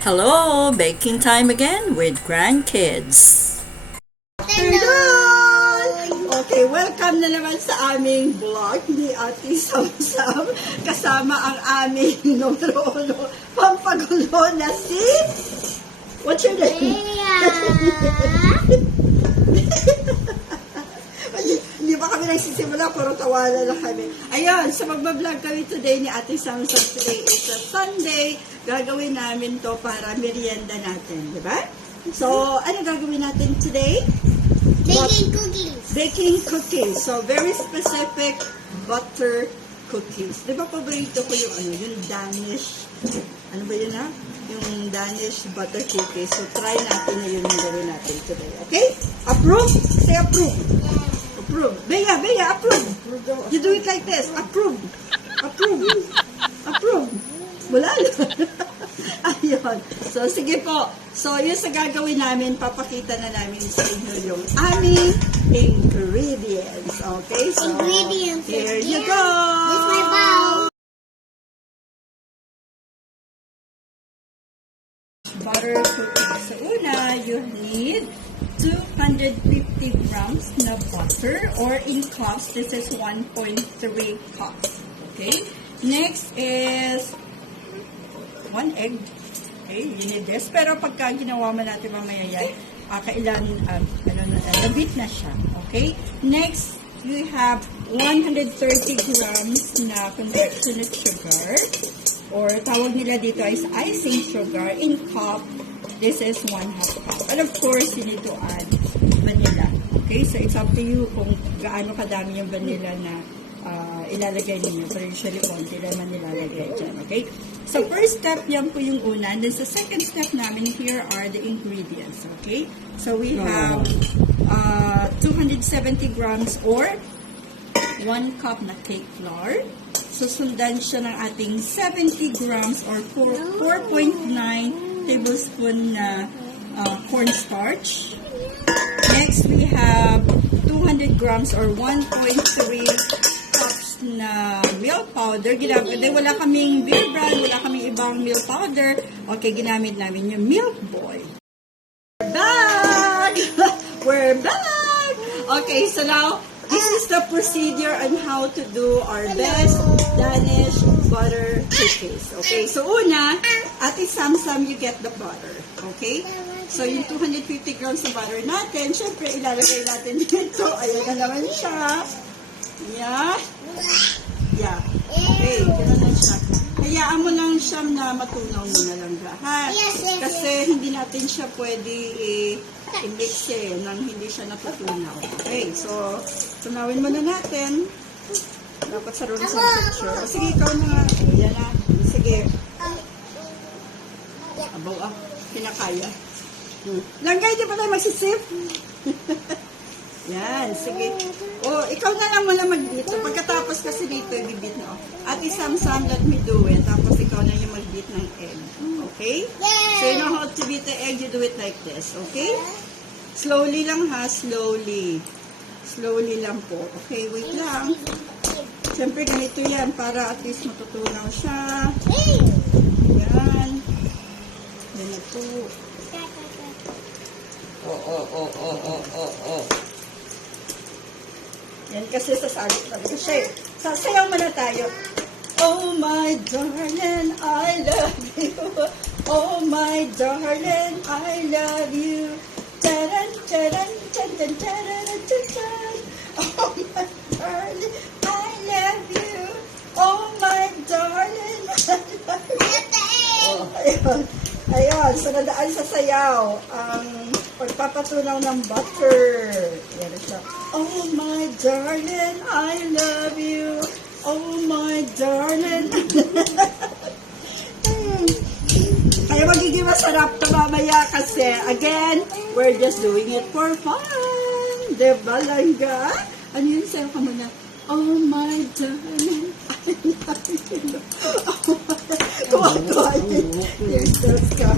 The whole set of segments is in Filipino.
Hello! Baking time again with Grandkids. Afternoon! Okay, welcome na naman sa aming vlog ni Ate Samsam kasama ang aming numero 1 pampagulo na si... What's your name? Hindi ba kami nagsisimula, puro tawanan lang kami. Ayun, so magbablog kami today ni Ate Samsam. Today is a Sunday. Gagawin namin to para merienda natin, di ba? So, ano gagawin natin today? Baking cookies. Baking cookies. So, very specific butter cookies. Di ba paborito ko yung Danish, ano ba yun yung Danish butter cookies. So, try natin na yun yung gawin natin today. Okay? Approve? Say approve. Approve. Bea, approve. You do it like this. Approve. Approve. Approve. Wala na. Ayun. So, sige po. So, yun sa gagawin namin, papakita na namin sa inyo yung aming ingredients. Okay? So, Ingredients. here you go. This is my bowl. Butter cookies. So, una, you need 250 grams na butter, or in cups, this is 1.3 cups. Okay? Next is 1 egg. Okay, you need this. Pero pagka ginawa mo natin mamaya yan, kailan, nabit na siya. Okay? Next, you have 130 grams na confectionate sugar, or tawag nila dito is icing sugar. In cup, this is 1/2 cup. And of course, you need to add vanilla. Okay? So, it's up to you kung gaano kadami yung vanilla na ilalagay ninyo. Pero usually, konti naman nilalagay dyan. Okay? So, first step, yan po yung una. And then, sa second step namin, here are the ingredients. Okay? So, we have 270 grams or 1 cup na cake flour. Susundan siya ng ating 70 grams or 4.9 tablespoon na cornstarch. Next, we have 200 grams or 1.3 cups na milk powder. Wala kaming beer brand, wala kaming ibang milk powder. Okay, ginamit namin yung Milk Boy. We're back! We're back! Okay, so now, this is the procedure on how to do our best Danish butter cookies. Okay, so una, Ate Samsam, you get the butter. Okay? So, yung 250 grams na butter natin, syempre, ilalagay natin dito. Ayan na naman siya. Yeah. Yeah. Okay, gano'n na siya. Hayaan mo lang siya na matunaw mo na lang lahat. Kasi hindi natin siya pwede i-mix nang hindi siya natutunaw. Okay, so, tunawin mo na natin. Dapat sa room sa picture. O, sige, ikaw na nga. Ayan na. Sige. Abaw kinakaya. Langgay, di pa tayo magsisip? Yan, sige. O, ikaw na lang muna mag-beat. So, pagkatapos kasi dito, i-beat na. Ate Samsam, let me do it. Tapos ikaw na yung mag-beat ng egg. Okay? So, you know how to beat the egg, you do it like this. Okay? Slowly lang ha, slowly. Slowly lang po. Okay, wait lang. Siyempre, ganito yan para at least matutunaw siya. Yan. Yan na po. Yan kasi sasagit talaga siya. Sasayaw muna tayo. Oh my darling, I love you. Oh my darling, I love you. Taran, taran, taran, taran, taran. Oh my darling, I love you. Oh my darling, I love you. Oh, ayun. Ayun, so nadaan sa sayaw ang pagpapatunaw ng butter. Yan siya. Oh my darling, I love you. Oh my darling. Kaya magiging masarap ito mamaya kasi, again, we're just doing it for fun. Diba, langga? Ano yun, sayo ka muna? Oh my darling, I love you. Tuwa-tuwa yun. Yes, ka.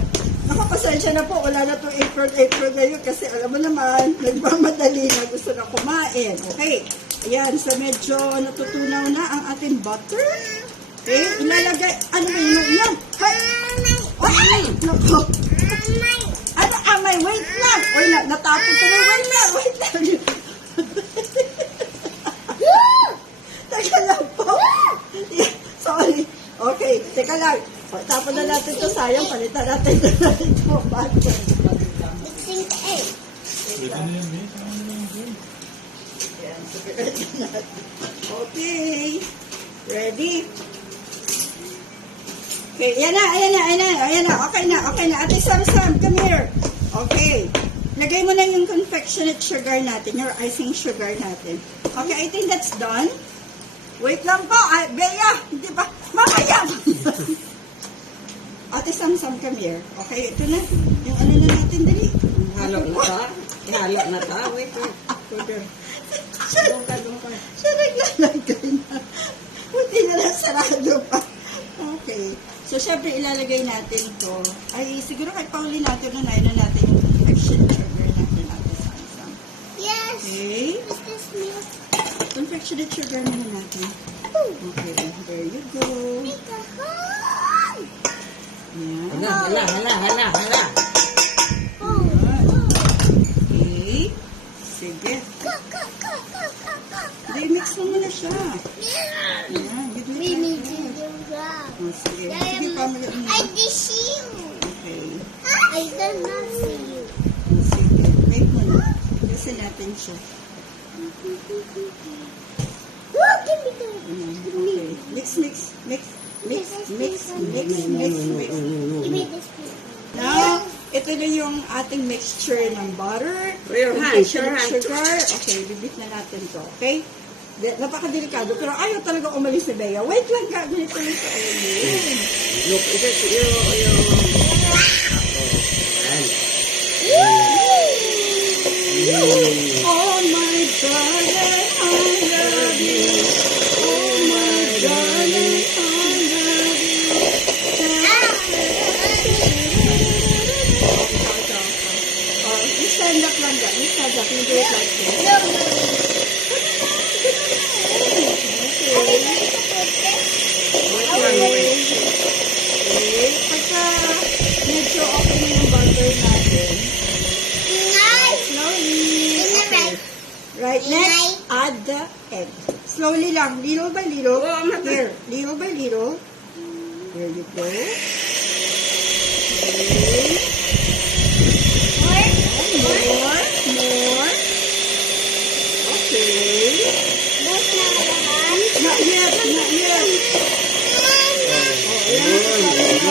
Nakapasensya na po, wala na itong apron ngayon kasi alam mo naman, nagmamadali na gusto na kumain. Okay, ayan, so medyo natutunaw na ang ating butter. Okay, ilalagay, ano ba yun? Yan! Ay! Nako. Ano, amay? Wait lang. Uy, natapon ko. Wait lang. Teka lang po. Yeah, sorry. Okay, teka lang. Tapon na natin ito. Sayang, palitan natin ito. Mixing the egg. Okay. Ready? Okay, ayan na. Okay na. Ate Sam, come here. Okay. Lagay mo na yung confectionate sugar natin, your icing sugar natin. Okay, I think that's done. Wait lang po. Ay, Bea, hindi ba? Mamaya. Ate Sam, come here. Okay, ito na. Yung ano na natin, dali. Halo na ta. Wait. Siya naglalagay na. Buti na lang sarado pa. Okay. So, syempre, ilalagay natin to. Ay, siguro kahit pauli natin na natin yung confectionate sugar natin, Ate Sam. Yes. Okay. What's this milk? Confectionate sugar muna natin. Okay, there you go. Make a hole. Yan. Hala. Oh. Okay. Sige. Mix mo muna siya. Yan. We need to do that. Sige. Sige, pamili mo. I did see you. Okay. I did not see you. Sige. Make mo na. Kasi natin siya. Look, give me the. Okay. Mix. Give me this piece. Now, ito na yung ating mixture ng butter. Your hand, your hand. Sugar. Okay, bibit na natin to. Okay? Napakadelikado. Pero ayaw talaga umalis si Bea. Wait lang ka. Ganito lang sa Look, ito yung... Oh my darling, I love you. Oh my darling, I love you. Oh, you stand up lang dyan. You stand up. You do it like this. Okay. Pagka medyo okay na yung butter natin, slowly. Right, next, add the egg. Slowly lang, little by little. Here, little by little. There you go. Okay. More. Okay. Not yet.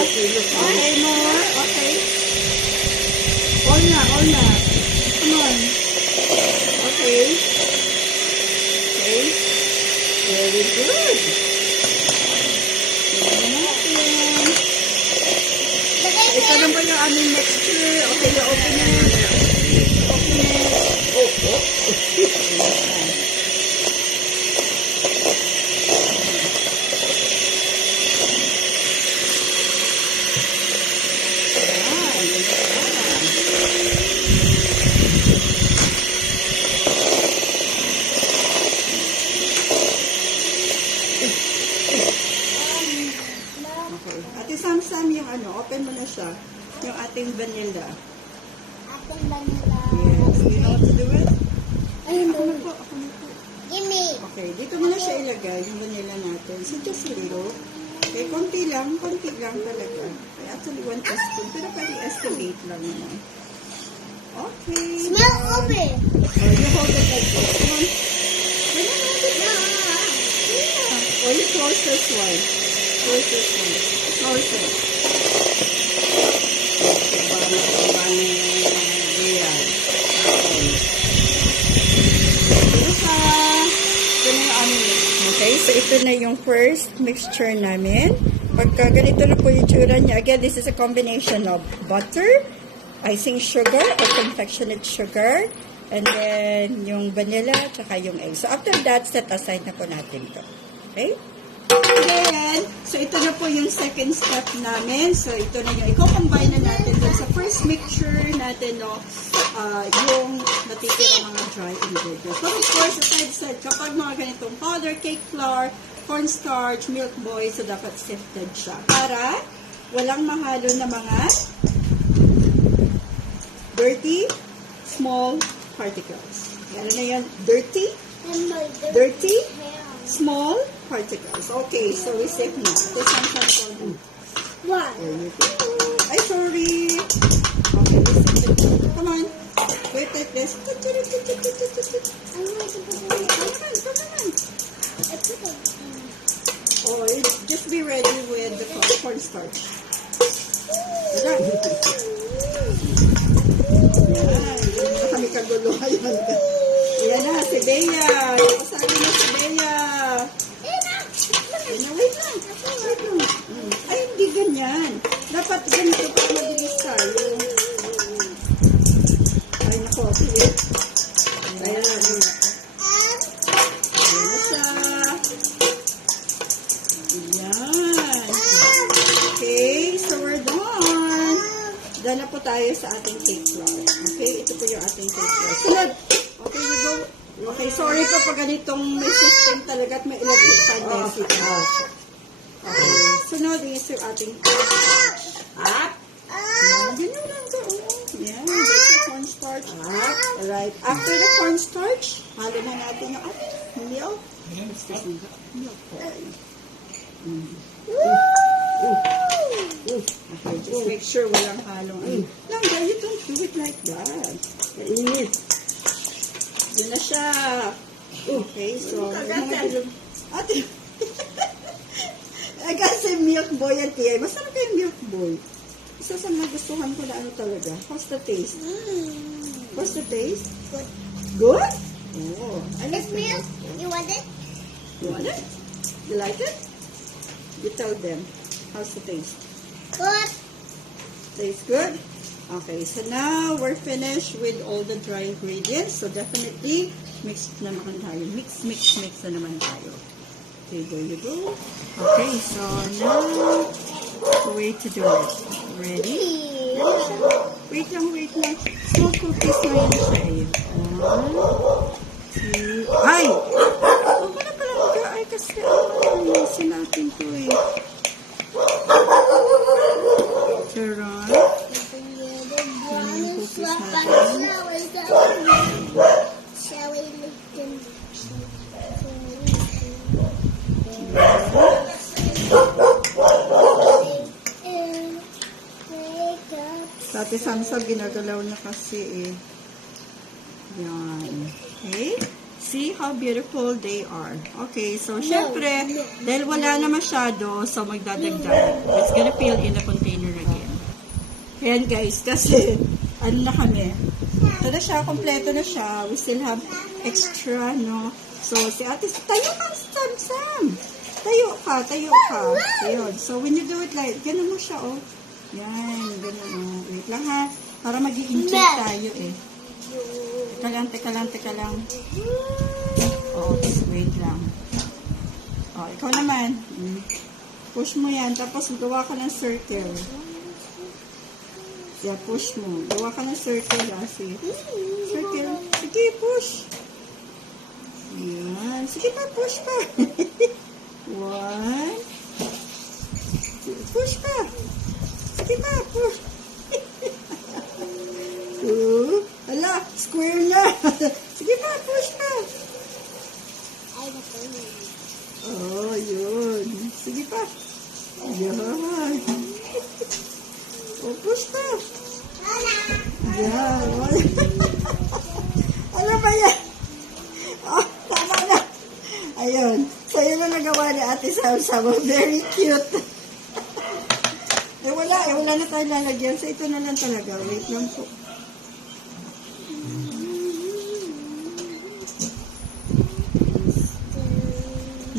Okay, more. Okay. All na. Come on. Okay. Very good. Ito na po yung aming mixture. Okay, open it. Ate Sam, yung open mo na siya. Yung ating vanilla. Yes. You know what to do it? Ako na po. Give me. Okay, dito mo na siya ilagay, yung vanilla natin. So, just a little. Okay, konti lang talaga. Okay, actually, 1 teaspoon. Pero pwede estimate lang naman. Okay. Smell open. You hold it like this. Come on. Yeah. Or you close this one. Close it. Okay, so ito na yung first mixture namin. Pagka ganito na po yung tsura niya, again, this is a combination of butter, icing sugar, or confectionate sugar, and then yung vanilla, tsaka yung egg. So after that, set aside na po natin to. Okay? Then, so ito na po yung second step namin. So ito na yung, i-combine na natin dun sa first mixture natin, no, yung natitira mga dry ingredients. But of course, as I've said, kapag mga ganitong powder, cake flour, cornstarch, milk boy, so dapat sifted siya. Para walang mahalo na mga dirty, small particles. Yan na yan. Dirty, And my dirty, hair. small particles. Okay, so we safe na. Ito sample. One. There you go. Ay, sorry. Okay, listen. Come on. Wait like this. I'm going to put it Come on. I put it. Oh, just be ready with the cornstarch. Ayan. Hindi na kami kagulo. Ayan na, si Bea. Sabi na si Bea. Wait lang. Ay, hindi ganyan. Dapat ganito pag mabilis tayo. Ay, nako. Sige. Ayan na. Ayan na siya. Ayan. Okay, so we're done. Done na po tayo sa ating cake flour. Okay, ito po yung ating cake flour. Sunod. Okay, we go. Okay, sorry po pag ganitong may system talaga at may electric message. Okay, sunod is yung ating Up. yan, ganyan lang to. Yan, that's the cornstarch. Alright, after the cornstarch, halo na natin yung ating milk. Milk. Okay, just make sure walang halong ano. Langga, you don't do it like that. Init. Yun na siya. Okay, so, ate, I got some milk boy at tea. Masarap yung milk boy. Isa sa mga gustuhan ko na ano talaga. How's the taste? What's the taste? Good. Good? Oh, I like It's milk. You want it? You want it? You like it? You tell them. How's the taste? Good. Tastes good? Okay, so now we're finished with all the dry ingredients. So definitely, mix na naman tayo. Mix na naman tayo. Okay, there you go. Okay, so now, the way to do it. Ready? Wait lang. Small cookies na yun siya eh. 1, 2, ay! Huwag mo na pala mag-ay kasi ayusin natin to eh. Charon. Yan yung cookies natin. Shall we lick them? Dati Samsab, ginagalaw na kasi eh. Yan. Okay? See how beautiful they are. Okay, so syempre, dahil wala na masyado, so magdadagdag. It's gonna fill in the container again. Ayan guys, kasi ano na kami. Ito na siya, kompleto na siya. We still have extra, no? So, si ate, tayo ka, Sam. Tayo ka. Ayun. So, when you do it like, ganun mo siya, oh. Yan, ganun, oh. Wait lang, ha. Para mag-i-incheck tayo, eh. Teka lang. Oh, wait lang. Oh, ikaw naman. Push mo yan, tapos gawa ka ng circle. Yeah, push mo. Gawa ka ng circle, kasi. Circle. Sige, push. Yan. Sige pa, push pa. 1. Push pa. Sige pa, push. 2. Hala, square na. Sige pa, push pa. Oh, yun. Sige pa. Yan. Oh, push pa. Yan. Ano ba yan? Oh, tama na. Ayun. So, yun ang nagawa ni Ate Sam. Very cute. Wala na tayo lalagyan. So, ito na lang talaga. Wait lang po.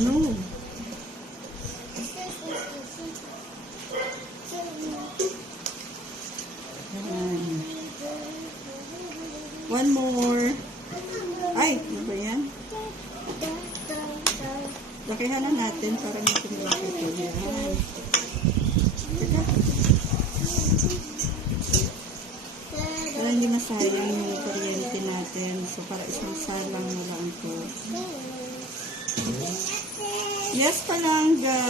No. One more. Ay, ano ba yan? Lakihan na natin para natin malaki ito. Yan. Teka. Para hindi masayang yung kuryente natin. So, para isang salang na lang ito. Yes, palangga.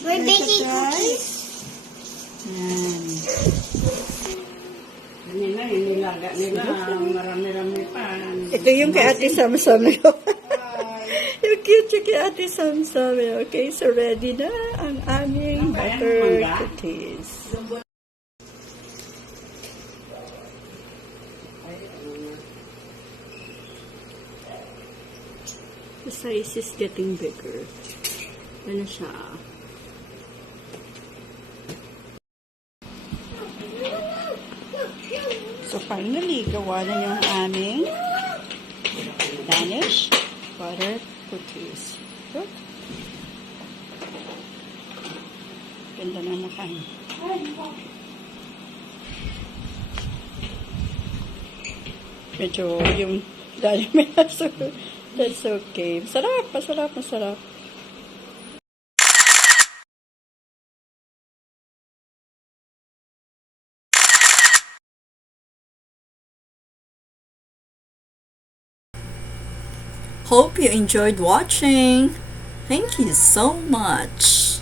We're baking cookies. Yan. Kanina, inilaga nila. Marami-rami pa. Ito yung kay Ate Samsam. Yung cute yung kay Ate Samsam. Okay, so ready na ang aming butter cookies. The size is getting bigger. Ano siya? So finally, gawa na yung aming Danish butter cookies. Look. Ganda na nakain. Medyo yung dahil may aso. That's okay. Masarap, masarap, masarap. Hope you enjoyed watching. Thank you so much.